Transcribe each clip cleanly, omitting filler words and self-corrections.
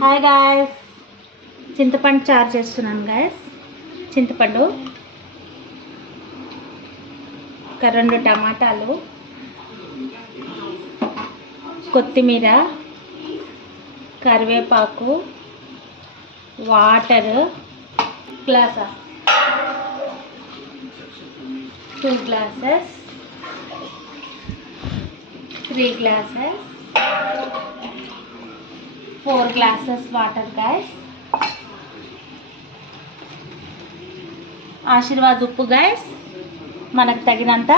Hi guys, చింతపండు చారు చేస్తున్నాను గాయస్. చింతపండు, ఒక 2 టమాటాలు, కొత్తిమీర, కరివేపాకు, వాటర్, గ్లాసా 2 గ్లాసెస్, 3 గ్లాసెస్, 4 గ్లాసెస్ వాటర్ గాయస్. ఆశీర్వాద్ ఉప్పు గాయస్, మనకు తగినంత.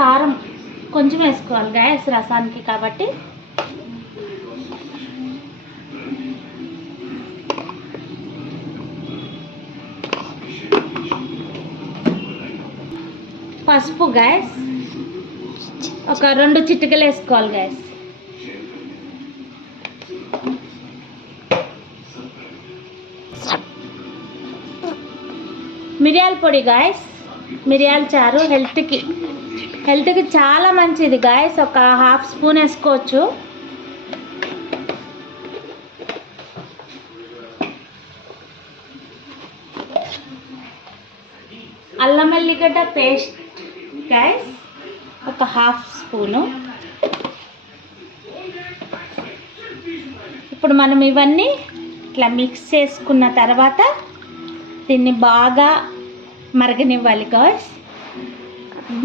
కారం కొంచెం వేసుకోవాలి గాయస్ రసానికి కాబట్టి. పసుపు గాయస్ ఒక 2 చిటికలు వేసుకోవాలి గాయస్. మిరియాల పొడి గాయస్, మిరియాల చారు హెల్త్కి చాలా మంచిది గాయస్. ఒక 1/2 స్పూన్ వేసుకోవచ్చు. అల్లం వెల్లిగడ్డ పేస్ట్ గాయస్ ఒక 1/2 స్పూను. ఇప్పుడు మనం ఇవన్నీ ఇట్లా మిక్స్ చేసుకున్న తర్వాత దీన్ని బాగా మరగనివ్వాలి గాయస్.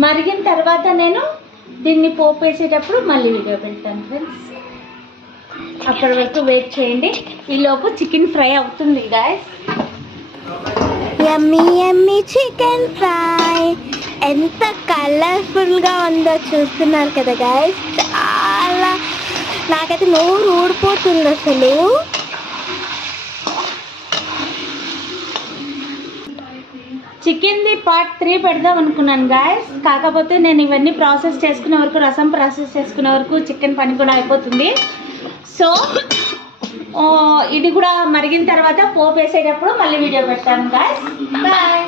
మరిగిన తర్వాత నేను దీన్ని పోపు వేసేటప్పుడు మళ్ళీ వీడియో పెడతాను ఫ్రెండ్స్. అప్పటి వరకు వెయిట్ చేయండి. ఈలోపు చికెన్ ఫ్రై అవుతుంది గాయస్. యమ్మీ యమ్మీ చికెన్ ఫ్రై ఎంత కలర్ఫుల్గా ఉందో చూస్తున్నారు కదా గాయస్. చాలా నాకైతే నోరు ఊడిపోతుంది అసలు. చికెన్ది పార్ట్ 3 పెడదాం అనుకున్నాను గాయస్. కాకపోతే నేను ఇవన్నీ ప్రాసెస్ చేసుకునే వరకు, రసం ప్రాసెస్ చేసుకునే వరకు చికెన్ పని కూడా అయిపోతుంది. సో ఇది కూడా మరిగిన తర్వాత పోపు వేసేటప్పుడు మళ్ళీ వీడియో పెడతాను గాయస్. బాయ్.